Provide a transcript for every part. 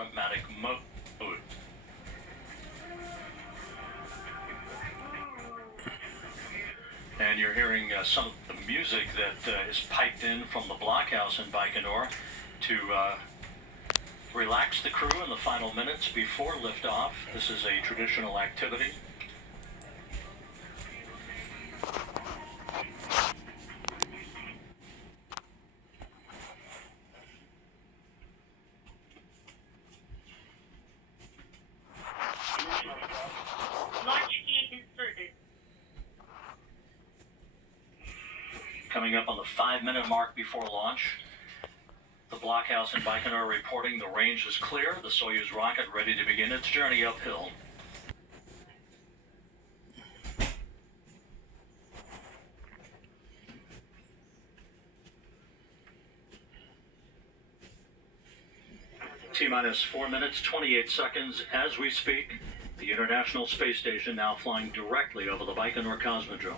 automatic mode. And you're hearing some of the music that is piped in from the blockhouse in Baikonur to relax the crew in the final minutes before liftoff. This is a traditional activity. Launch key inserted. Coming up on the 5-minute mark before launch, the blockhouse in Baikonur reporting the range is clear. The Soyuz rocket ready to begin its journey uphill. T-minus 4 minutes, 28 seconds as we speak. The International Space Station now flying directly over the Baikonur Cosmodrome.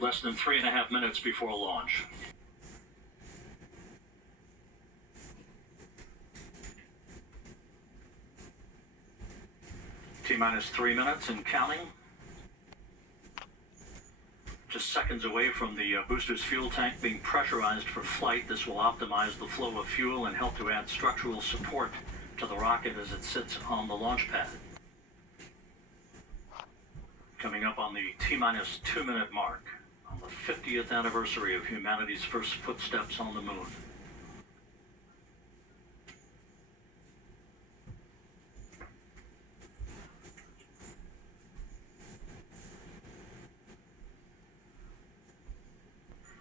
Less than 3.5 minutes before launch. T-minus 3 minutes and counting. Just seconds away from the booster's fuel tank being pressurized for flight. This will optimize the flow of fuel and help to add structural support to the rocket as it sits on the launch pad. Coming up on the T-minus 2 minute mark, on the 50th anniversary of humanity's first footsteps on the moon.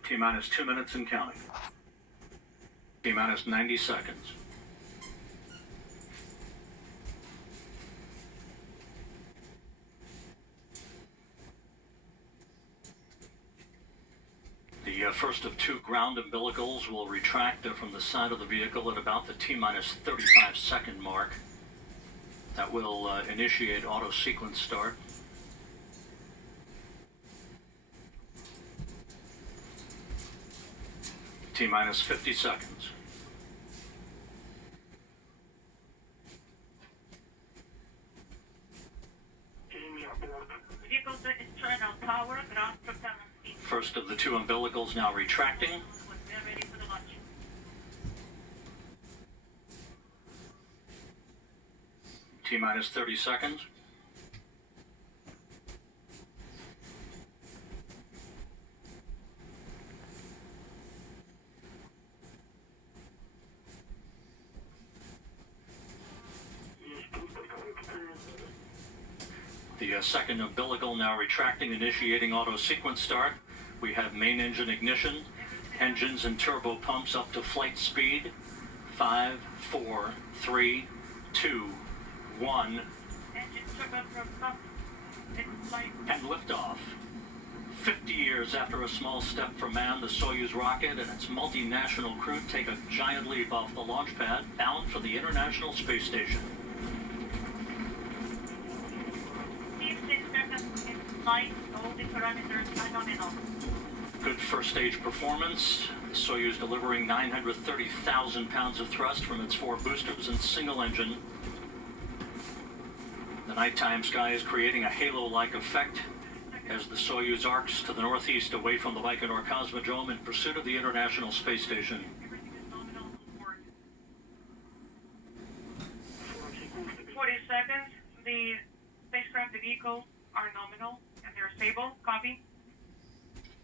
T-minus 2 minutes and counting. T-minus 90 seconds. The first of 2 ground umbilicals will retract from the side of the vehicle at about the T-minus 35 second mark. That will initiate auto sequence start. T-minus 50 seconds. Vehicle to internal power, ground propellant. First of the 2 umbilicals now retracting. We're ready for the launch. T-minus 30 seconds. The second umbilical now retracting, initiating auto sequence start. We have main engine ignition, engines and turbo pumps up to flight speed. 5, 4, 3, 2, 1, Engine turbo pump. It's flight. and liftoff. 50 years after a small step for man, the Soyuz rocket and its multinational crew take a giant leap off the launch pad, bound for the International Space Station. Flight, all the parameters are nominal. Good first stage performance. The Soyuz delivering 930,000 pounds of thrust from its 4 boosters and single engine. The nighttime sky is creating a halo-like effect as the Soyuz arcs to the northeast away from the Baikonur Cosmodrome in pursuit of the International Space Station. Everything is nominal on board. 40 seconds. The spacecraft, the vehicles are nominal and they're stable. Copy.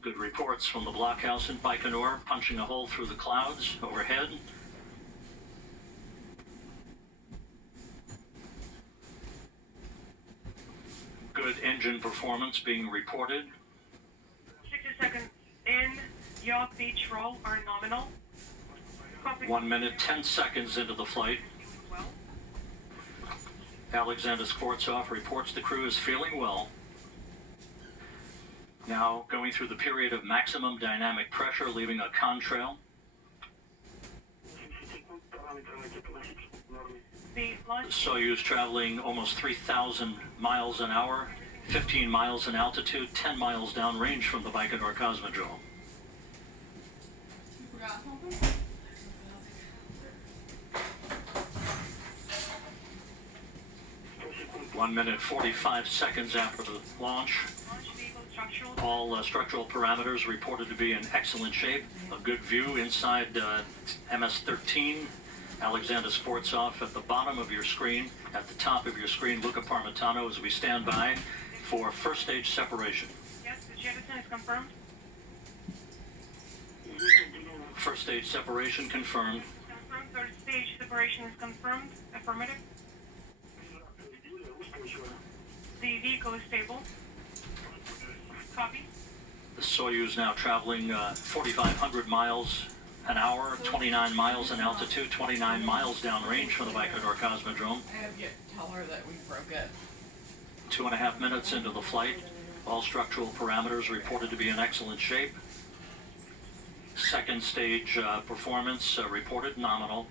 Good reports from the blockhouse in Baikonur, punching a hole through the clouds overhead. Good engine performance being reported. 60 seconds in. Yaw, beach, roll are nominal. Copy. 1 minute, 10 seconds into the flight. Well, Alexander Skvortsov reports the crew is feeling well. Now going through the period of maximum dynamic pressure, leaving a contrail. the The launch Soyuz traveling almost 3,000 miles an hour, 15 miles in altitude, 10 miles downrange from the Baikonur Cosmodrome. 1 minute 45 seconds after the launch. Launch vehicle structural. All structural parameters reported to be in excellent shape. A good view inside MS-13. Alexander Sportsoff at the bottom of your screen. At the top of your screen, Luca Parmitano, as we stand by for first stage separation. Yes, the jettison is confirmed. First stage separation confirmed. Confirmed. Third stage separation is confirmed. Affirmative. The vehicle is stable. Copy. The Soyuz now traveling 4,500 miles an hour, 29 miles in altitude, 29 miles downrange from the Baikonur Cosmodrome. I have yet to tell her that we broke it. 2.5 minutes into the flight, all structural parameters reported to be in excellent shape. Second stage performance reported nominal.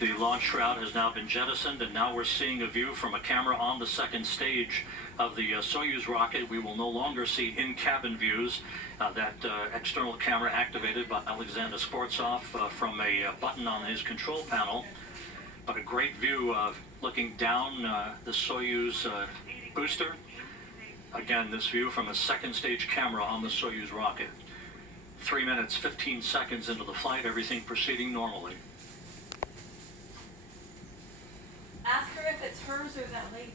The launch shroud has now been jettisoned, and now we're seeing a view from a camera on the second stage of the Soyuz rocket. We will no longer see in-cabin views. That external camera activated by Alexander Sportsoff from a button on his control panel. But a great view of looking down the Soyuz booster. Again, this view from a second stage camera on the Soyuz rocket. 3 minutes, 15 seconds into the flight, everything proceeding normally. Ask her if it's hers or that lady.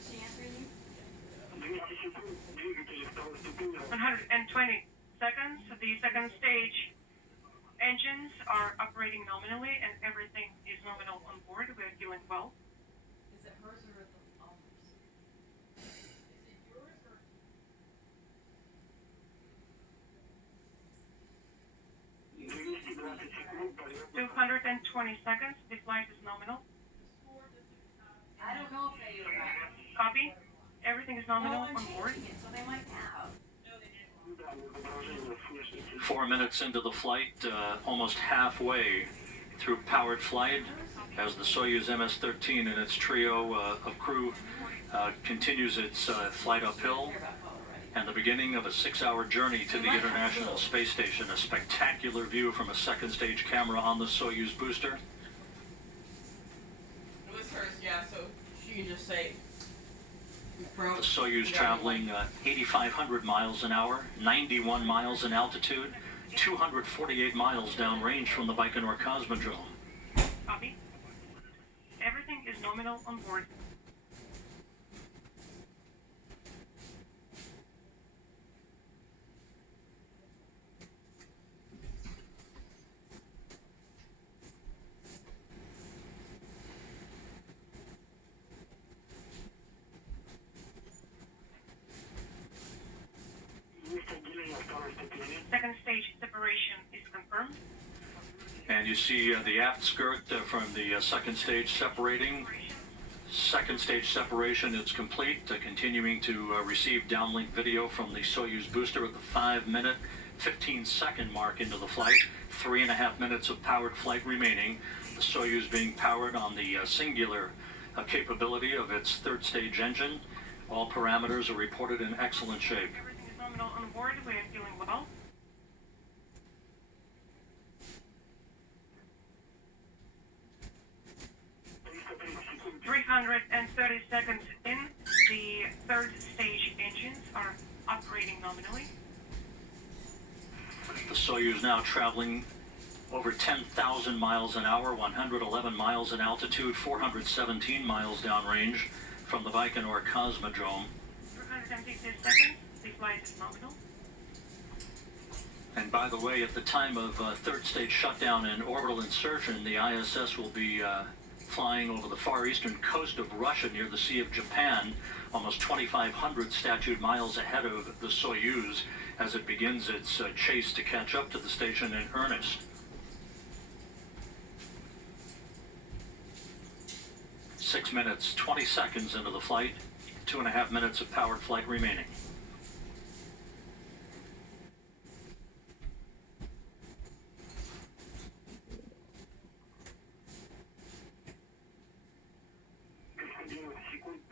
Is she answering you? 120 seconds. The second stage engines are operating nominally, and everything is nominal on board. We are doing well. Is it hers or the others? Is it yours or? 220 seconds. The flight is nominal. I don't know if they do that. Copy. Everything is nominal No, I'm on board. changing it, so they might have. 4 minutes into the flight, almost halfway through powered flight, as the Soyuz MS-13 and its trio of crew continues its flight uphill, and the beginning of a 6-hour journey to the International Space Station. A spectacular view from a second stage camera on the Soyuz booster. It was hers, yeah, so she can just say, we broke. The Soyuz traveling 8,500 miles an hour, 91 miles in altitude, 248 miles downrange from the Baikonur Cosmodrome. Copy. Everything is nominal on board. Second stage separation is confirmed. And you see the aft skirt from the second stage separating. Second stage separation is complete, continuing to receive downlink video from the Soyuz booster at the 5 minute, 15 second mark into the flight. 3.5 minutes of powered flight remaining. The Soyuz being powered on the singular capability of its third stage engine. All parameters are reported in excellent shape. Everything is nominal on board. We are doing well. .330 seconds in, the third stage engines are operating nominally. The Soyuz now traveling over 10,000 miles an hour, 111 miles in altitude, 417 miles downrange from the Baikonur Cosmodrome. 350 seconds, the flight is nominal. And by the way, at the time of third stage shutdown and orbital insertion, the ISS will be flying over the far eastern coast of Russia near the Sea of Japan, almost 2,500 statute miles ahead of the Soyuz as it begins its chase to catch up to the station in earnest. 6 minutes, 20 seconds into the flight, 2.5 minutes of powered flight remaining.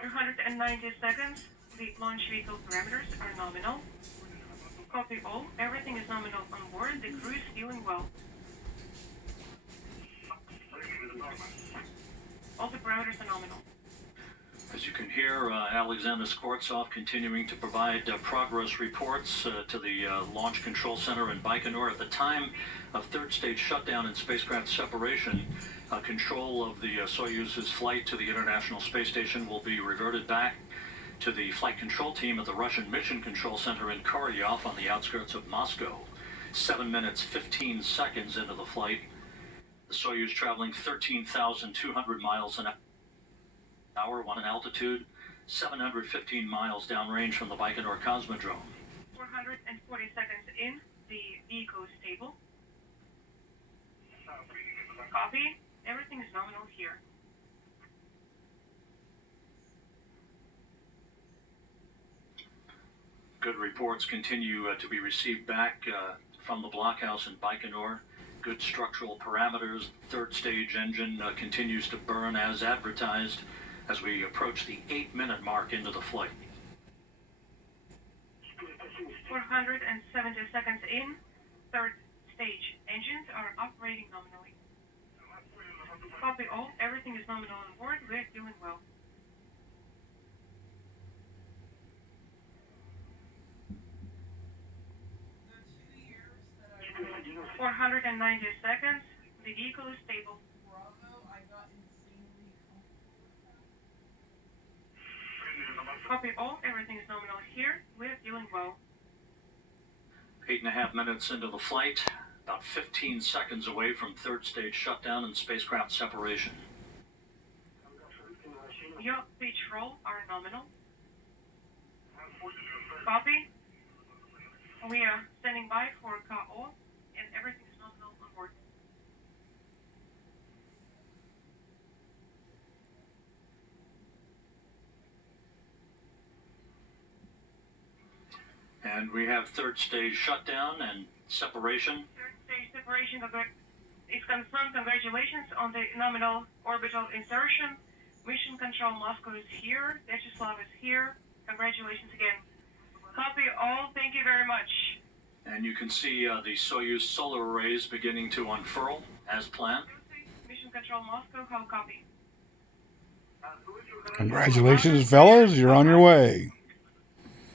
.390 seconds. The launch vehicle parameters are nominal. Copy all. Everything is nominal on board. The crew is feeling well. All the parameters are nominal. As you can hear, Alexander Skvortsov continuing to provide progress reports to the Launch Control Center in Baikonur. At the time of third stage shutdown and spacecraft separation, control of the Soyuz's flight to the International Space Station will be reverted back to the flight control team at the Russian Mission Control Center in Korolyov on the outskirts of Moscow. 7 minutes, 15 seconds into the flight, the Soyuz traveling 13,200 miles an hour, one in altitude, 715 miles downrange from the Baikonur Cosmodrome. 440 seconds in, the vehicle is stable. Copy. Everything is nominal here. Good reports continue to be received back from the blockhouse in Baikonur. Good structural parameters. Third stage engine continues to burn as advertised as we approach the 8-minute mark into the flight. 470 seconds in, third stage engines are operating nominally. Copy all. Everything is nominal on board. We're doing well. The 2 years that I was 490 seconds. The vehicle is stable. Bravo, I got insanely comfortable with that. Copy all. Everything is nominal here. We're doing well. 8.5 minutes into the flight, about 15 seconds away from third stage shutdown and spacecraft separation. Your pitch roll are nominal. Copy. We are standing by for KO, and everything is nominal on board. And we have third stage shutdown and separation. Third stage separation is confirmed. Congratulations on the nominal orbital insertion. Mission Control Moscow is here. Vyacheslav is here. Congratulations again. Copy all. Thank you very much. And you can see the Soyuz solar arrays beginning to unfurl as planned. Mission Control Moscow, how copy? Congratulations, fellas. You're on your way.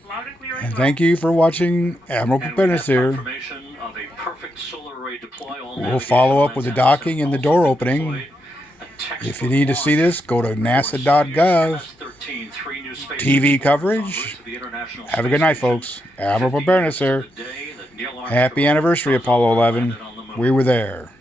Loud and clear as And well. thank you for watching Admiral And we have Papenis here. confirmation of a perfect solar array deploy. All We'll follow up with the docking and the door opening. deployed. If you need to see this, go to nasa.gov. TV coverage. Have a good night, folks. Admiral Papenis here. Happy anniversary, Apollo 11. We were there.